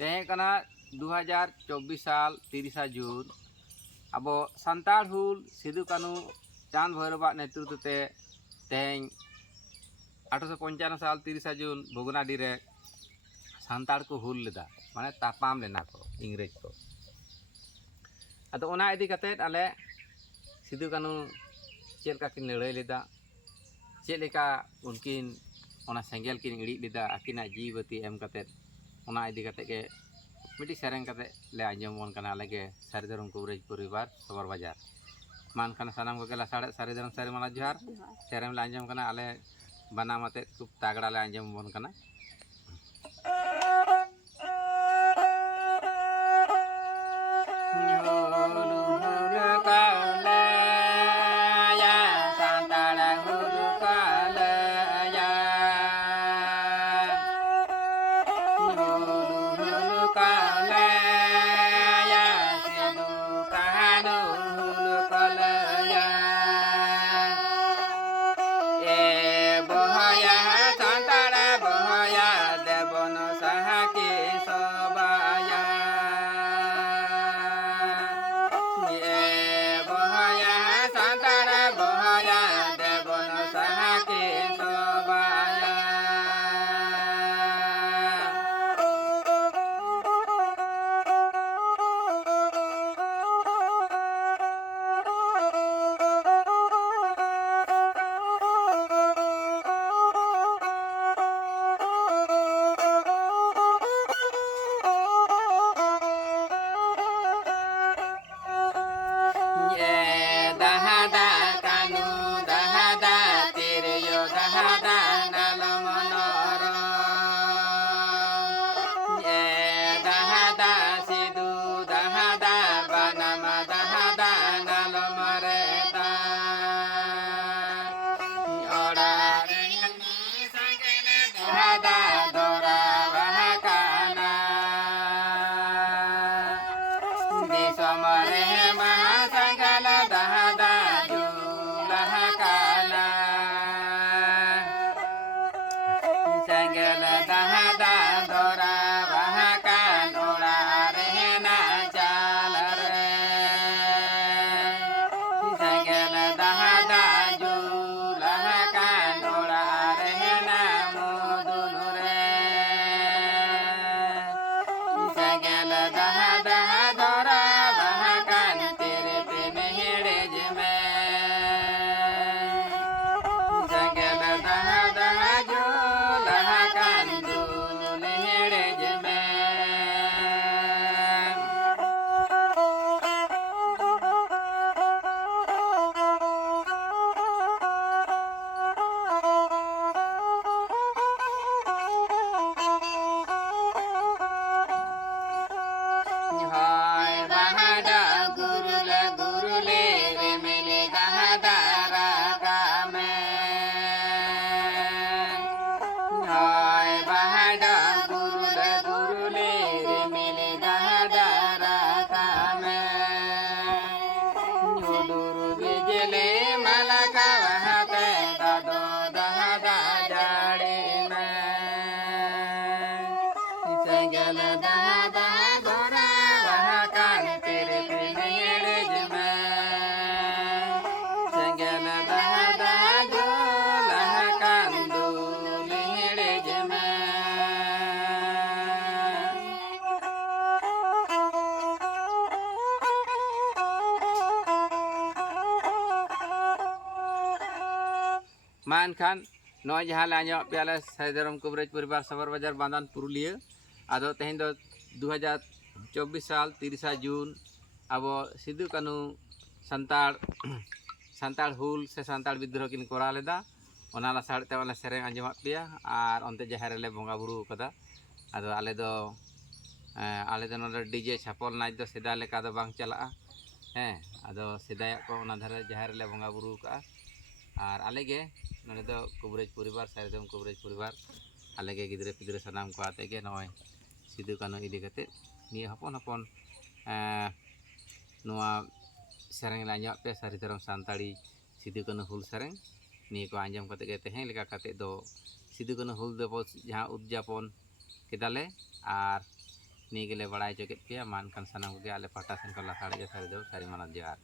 तेहकना 2024 साल 30 जून अब सान्ताड़ हुल सिदु कानू चांद भैरव नेतृत्व ते तेहन 1855 साल 30 जून भोगनाडी रे सान्ताड़ को हुल लेदा माने तापाम लेना को इंग्रेज को अदो ओना इदी कते आले सिदु कानू चेलका किन लड़ाई लेदा चेलेका उनकिन ओना सेंगेल किन इड़ी लेदा अकिना जीवती एम कते ओना इदी कते के मिट्टी सेरेंग कते ले आंजमवन कना लगे सारिधरम कवरेज परिवार सबर बाजार मान खाना सानाम को केला सारिधरम सारी माला जोहार सेरेम ले आंजम कना आले बनामते खूब तागड़ा ले आंजमवन कना मान खान नॉय जहाँ लाजो प्याला सारिधरम कवरेज परिवार सबर बाजार बांधान पुरुलिया आदो तेहन दो 2024 साल 30 जून अब सिदु कानू सान्ताड़ हुल से सान्ताड़ विद्रोह किन कोरा लेदा ओना लासाड़ते वाला सेरें आंजमा पेया और onte जहार ले बंगा बुरु कदा आदो आले दो नोडे डीजे छापल नाच दो सेदा लेका दो बांग चला हैं आदो सेदाय को ओना धारे जहार ले बंगा बुरु का और आले गे नोडे दो कवरेज परिवार सारिधरम कवरेज परिवार आले गे गिद्रे पिद्रे सनाम को आते गे नय सिदु कानू इदी कते नि हपन हपन नोआ सेरें लाजो पे सारिधरम सान्ताड़ी सिदु कानू हुल सेरें नि को आंजम कते गे तेहें लेका कते दो सिदु कानू हुल दिवस जहाँ उद्यापन केदाले और नी गेले बड़ा चो के मा एनखान सानाम को आले पाटा सेन को लासाड़े सारी दो सारी माना जोहार।